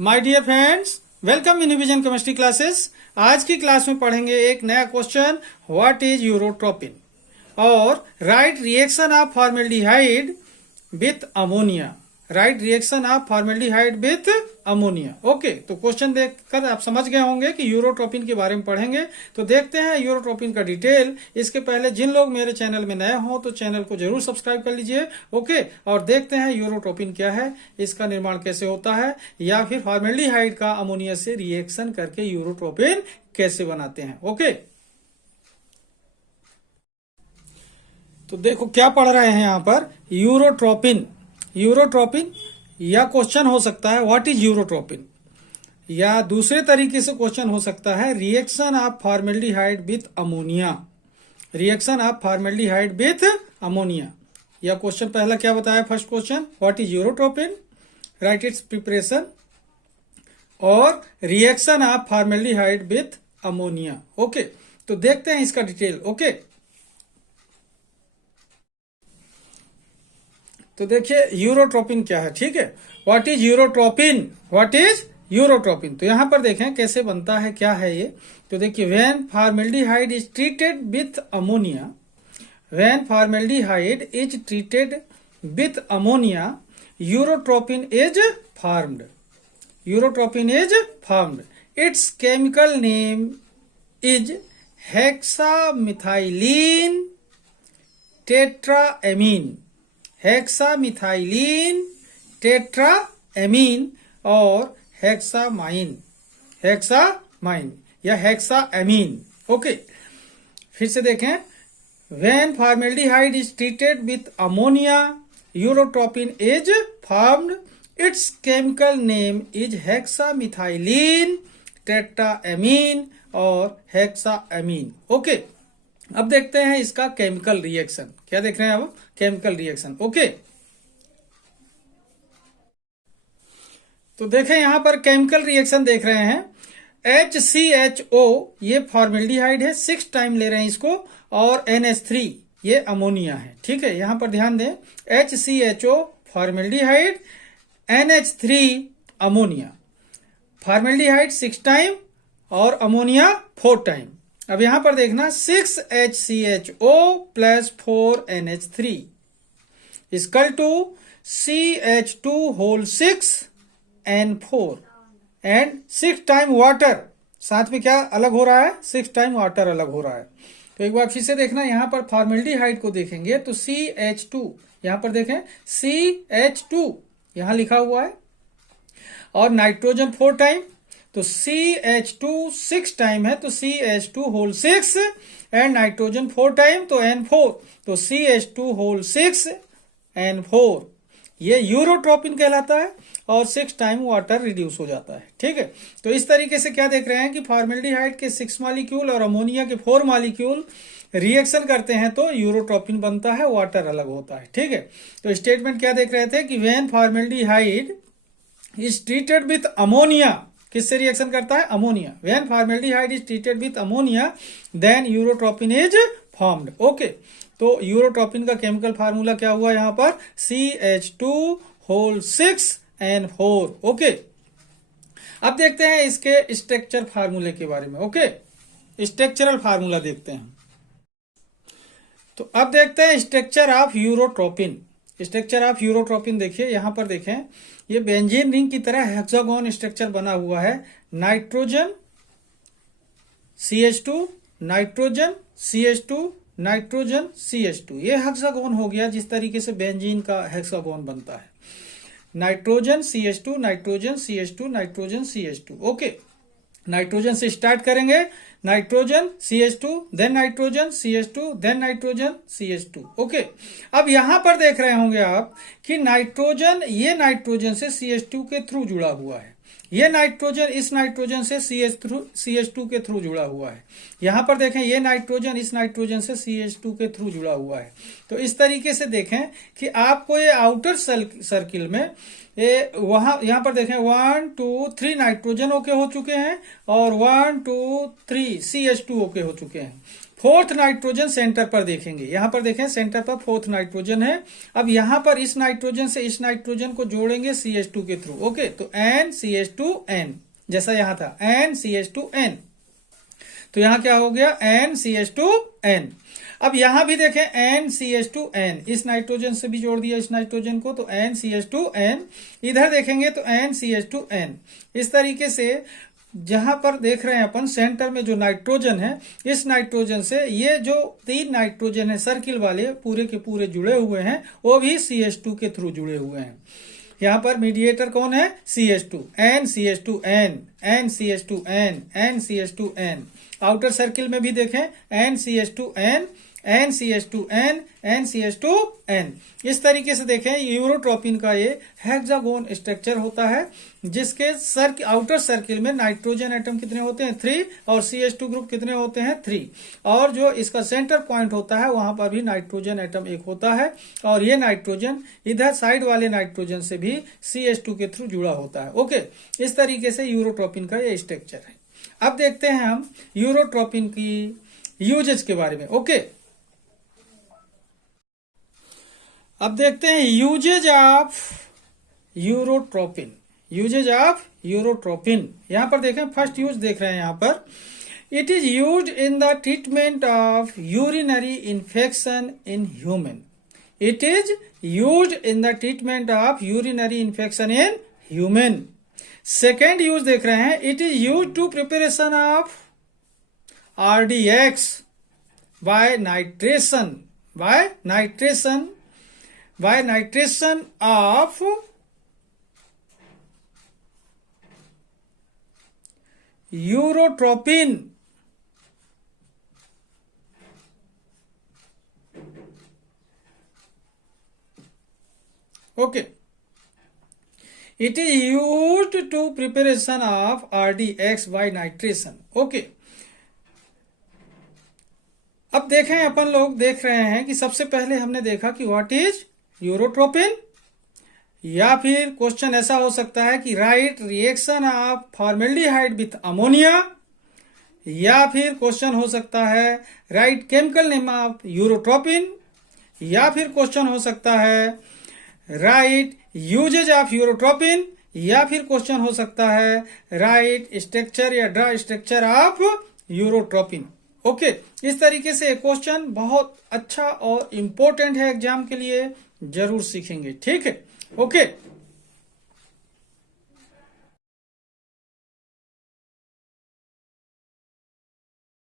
My dear friends, welcome in vision chemistry classes. आज की class में पढ़ेंगे एक नया क्वेश्चन, व्हाट इज यूरोट्रोपिन और right reaction of formaldehyde with ammonia. Right reaction of formaldehyde with ammonia. Okay, तो question देखकर आप समझ गए होंगे कि यूरोट्रोपिन के बारे में पढ़ेंगे। तो देखते हैं यूरोट्रोपिन का डिटेल। इसके पहले जिन लोग मेरे चैनल में नए हों तो चैनल को जरूर सब्सक्राइब कर लीजिए। ओके, और देखते हैं यूरोट्रोपिन क्या है, इसका निर्माण कैसे होता है, या फिर फॉर्मेल्डिहाइड का अमोनिया से रिएक्शन करके यूरोट्रोपिन कैसे बनाते हैं। ओके, तो देखो क्या पढ़ रहे हैं यहाँ पर, यूरोट्रोपिन। यूरोट्रोपिन या क्वेश्चन हो सकता है व्हाट इज यूरोट्रोपिन, या दूसरे तरीके से क्वेश्चन हो सकता है reaction of formaldehyde with ammonia. Reaction of formaldehyde with ammonia. या क्वेश्चन पहला क्या बताया, first question what is urotropine, right it's preparation, और reaction of formaldehyde with ammonia. Okay, तो देखते हैं इसका डिटेल। ओके, तो देखिए यूरोट्रोपिन क्या है। ठीक है, what is urotropine, what is urotropine. तो यहां पर देखें कैसे बनता है, क्या है ये। तो देखिए, when formaldehyde is treated with ammonia, when formaldehyde is treated with ammonia, urotropine is formed. Urotropine is formed. Its chemical name is hexamethylene tetramine. Hexamethylene tetramine और हेक्सामाइन। हेक्सामाइन या हेक्साएमीन। ओके, फिर से देखें, when formaldehyde is treated with ammonia, urotropine is formed. Its chemical name is hexamethylene tetramine और hexamine. Okay, अब देखते हैं इसका केमिकल रिएक्शन। क्या देख रहे हैं अब, केमिकल रिएक्शन। ओके, तो देखें यहां पर केमिकल रिएक्शन देख रहे हैं। HCHO ये फॉर्मेल्डिहाइड है, 6 टाइम ले रहे हैं इसको, और NH3 ये अमोनिया है। ठीक है, यहां पर ध्यान दें, HCHO formaldehyde, NH3 ammonia. Formaldehyde 6 time और अमोनिया 4 टाइम। अब यहां पर देखना, 6HCHO plus 4NH3 equal to CH2 whole 6N4 and 6 time water. साथ में क्या अलग हो रहा है, 6 टाइम वाटर अलग हो रहा है। तो एक बार फिर से देखना, यहां पर फॉर्मेल्डिहाइड को देखेंगे तो CH2, यहां पर देखें CH2 यहां लिखा हुआ है, और नाइट्रोजन 4 टाइम, तो CH2 6 टाइम है तो CH2 whole 6 and nitrogen 4 time तो N4, तो CH2 होल 6N4 ये यूरोट्रोपिन कहलाता है, और 6 टाइम वाटर रिड्यूस हो जाता है। ठीक है, तो इस तरीके से क्या देख रहे हैं कि फॉर्मेल्डिहाइड के 6 मॉलिक्यूल और अमोनिया के 4 मॉलिक्यूल रिएक्शन करते हैं तो यूरोट्रोपिन बनता है, वाटर अलग होता है। ठीक है, तो स्टेटमेंट क्या देख रहे थे कि when formaldehyde is treated with ammonia, किससे रिएक्शन करता है, ammonia. When formaldehyde is treated with ammonia then urotropine is formed. Okay, तो यूरोट्रोपिन का केमिकल फार्मूला क्या हुआ यहां पर, CH2 होल 6N4। ओके, अब देखते हैं इसके स्ट्रक्चर फार्मूले के बारे में। ओके, स्ट्रक्चरल फार्मूला देखते हैं। तो अब देखते हैं structure of urotropine. Structure of urotropine देखिए, यहां पर देखें, ये बेंजीन रिंग की तरह हेक्सागोन स्ट्रक्चर बना हुआ है। Nitrogen CH2, nitrogen CH2, nitrogen CH2, ये हेक्सागोन हो गया, जिस तरीके से बेंजीन का हेक्सागोन बनता है। Nitrogen CH2, nitrogen CH2, nitrogen CH2। Okay, nitrogen से स्टार्ट करेंगे, nitrogen CH2, then nitrogen CH2, then nitrogen CH2। Okay, अब यहां पर देख रहे होंगे आप कि नाइट्रोजन ये नाइट्रोजन से CH2 के थ्रू जुड़ा हुआ है, ये नाइट्रोजन इस नाइट्रोजन से CH2 के थ्रू जुड़ा हुआ है। यहां पर देखें, ये नाइट्रोजन इस नाइट्रोजन से CH2 के थ्रू जुड़ा हुआ है। तो इस तरीके से देखें कि आपको ये आउटर सर्किल में ये वहां, यहां पर देखें 1 2 3 नाइट्रोजन ओके हो चुके हैं, और 1 2 3 CH2 ओके हो चुके हैं। फोर्थ नाइट्रोजन सेंटर पर देखेंगे। यहां पर देखें सेंटर पर फोर्थ नाइट्रोजन है। अब यहां पर इस नाइट्रोजन से इस नाइट्रोजन को जोड़ेंगे CH2 के थ्रू। ओके, तो NCH2N, जैसा यहां था NCH2N, तो यहां क्या हो गया NCH2N। अब यहां भी देखें NCH2N, इस नाइट्रोजन से भी जोड़ दिया इस नाइट्रोजन को, तो NCH2N। इधर देखेंगे तो NCH2N। इस तरीके से जहां पर देख रहे हैं अपन सेंटर में जो नाइट्रोजन है, इस नाइट्रोजन से ये जो 3 नाइट्रोजन है सर्किल वाले पूरे के पूरे जुड़े हुए हैं, वो भी CH2 के थ्रू जुड़े हुए हैं। यहां पर मीडिएटर कौन है CH2, NCH2N, NCH2N, NCH2N। Outer circle में भी देखें NCH2N, NCH2N, NCH2N। इस तरीके से देखें यूरोट्रोपिन का ये हेक्सागोन स्ट्रक्चर होता है, जिसके आउटर सर्किल में नाइट्रोजन एटम कितने होते हैं 3, और CH2 ग्रुप कितने होते हैं 3, और जो इसका सेंटर पॉइंट होता है वहां पर भी नाइट्रोजन एटम एक होता है, और ये नाइट्रोजन इधर साइड वाले नाइट्रोजन से भी CH2 के थ्रू जुड़ा होता है। ओके, इस तरीके से यूरोट्रोपिन का ये स्ट्रक्चर है। अब देखते हैं हम यूरोट्रोपिन की यूजेज के बारे में। ओके, अब देखते हैं uses of urotropine. Uses of urotropine, यहां पर देखें फर्स्ट यूज देख रहे हैं यहां पर, it is used in the treatment of urinary infection in human. It is used in the treatment of urinary infection in human. Second use देख रहे हैं, it is use to preparation of RDX by nitration of urotropine. Okay, it is used to preparation of RDX by nitration। Okay, अब देखें अपन लोग देख रहे हैं कि सबसे पहले हमने देखा कि व्हाट इज यूरोट्रोपिन, या फिर क्वेश्चन ऐसा हो सकता है कि right reaction of formaldehyde with ammonia, या फिर क्वेश्चन हो सकता है right chemical name of urotropine, या फिर क्वेश्चन हो सकता है राइट यूजेज ऑफ यूरोट्रोपिन, या फिर क्वेश्चन हो सकता है राइट स्ट्रक्चर या draw structure of urotropine. Okay, इस तरीके से क्वेश्चन बहुत अच्छा और इम्पोर्टेंट है एग्जाम के लिए, जरूर सीखेंगे। ठीक है, ओके।